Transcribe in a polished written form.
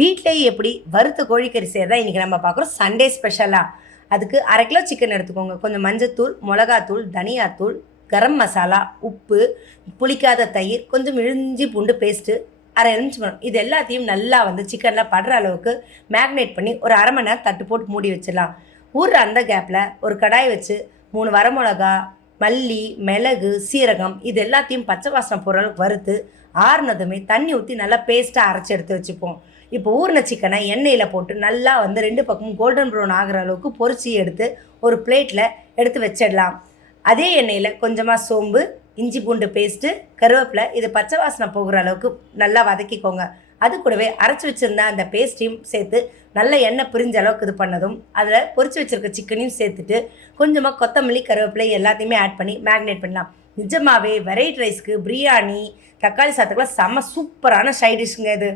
வீட்லேயே எப்படி வறுத்த கோழிக்கறி செய்யறதா இன்றைக்கி நம்ம பார்க்குறோம். சண்டே ஸ்பெஷலாக அதுக்கு 1/2 கிலோ சிக்கன் எடுத்துக்கோங்க. கொஞ்சம் மஞ்சத்தூள், மிளகாத்தூள், தனியாத்தூள், கரம் மசாலா, உப்பு, புளிக்காத தயிர், கொஞ்சம் இஞ்சி பூண்டு பேஸ்ட்டு, 1/2 எலுமிச்சம்பழம், இது எல்லாத்தையும் நல்லா சிக்கனில் படுற அளவுக்கு மேக்னேட் பண்ணி ஒரு 1/2 மணி நேரம் தட்டு போட்டு மூடி வச்சிடலாம். ஊறுற அந்த கேப்பில் ஒரு கடாய் வச்சு 3 வரமிளகா, மல்லி, மிளகு, சீரகம் இது எல்லாத்தையும் பச்சை வாசனை போகிற அளவுக்கு வறுத்து ஆறுனதுமே தண்ணி ஊற்றி நல்லா பேஸ்ட்டாக அரைச்சி எடுத்து வச்சுப்போம். இப்போ ஊறின சிக்கனை எண்ணெயில் போட்டு நல்லா 2 பக்கமும் கோல்டன் ப்ரௌன் ஆகிற அளவுக்கு பொரிச்சு எடுத்து ஒரு பிளேட்டில் எடுத்து வச்சிடலாம். அதே எண்ணெயில் கொஞ்சமாக சோம்பு, இஞ்சி பூண்டு பேஸ்ட்டு, கருவேப்பிலை இது பச்சை வாசனை போகிற அளவுக்கு நல்லா வதக்கிக்கோங்க. அது கூடவே அரைச்சி வச்சுருந்த அந்த பேஸ்ட்டையும் சேர்த்து நல்ல எண்ணெய் பிரிஞ்ச அளவுக்கு இது பண்ணதும் அதில் பொரிச்சு வச்சுருக்க சிக்கனையும் சேர்த்துட்டு கொஞ்சமாக கொத்தமல்லி, கருவேப்பிலை எல்லாத்தையுமே ஆட் பண்ணி மேக்னேட் பண்ணலாம். நிஜமாகவே வெரைட்டி ரைஸ்க்கு, பிரியாணி, தக்காளி சாதத்துக்குலாம் செம்ம சூப்பரான சைட் டிஷ்ங்க இது.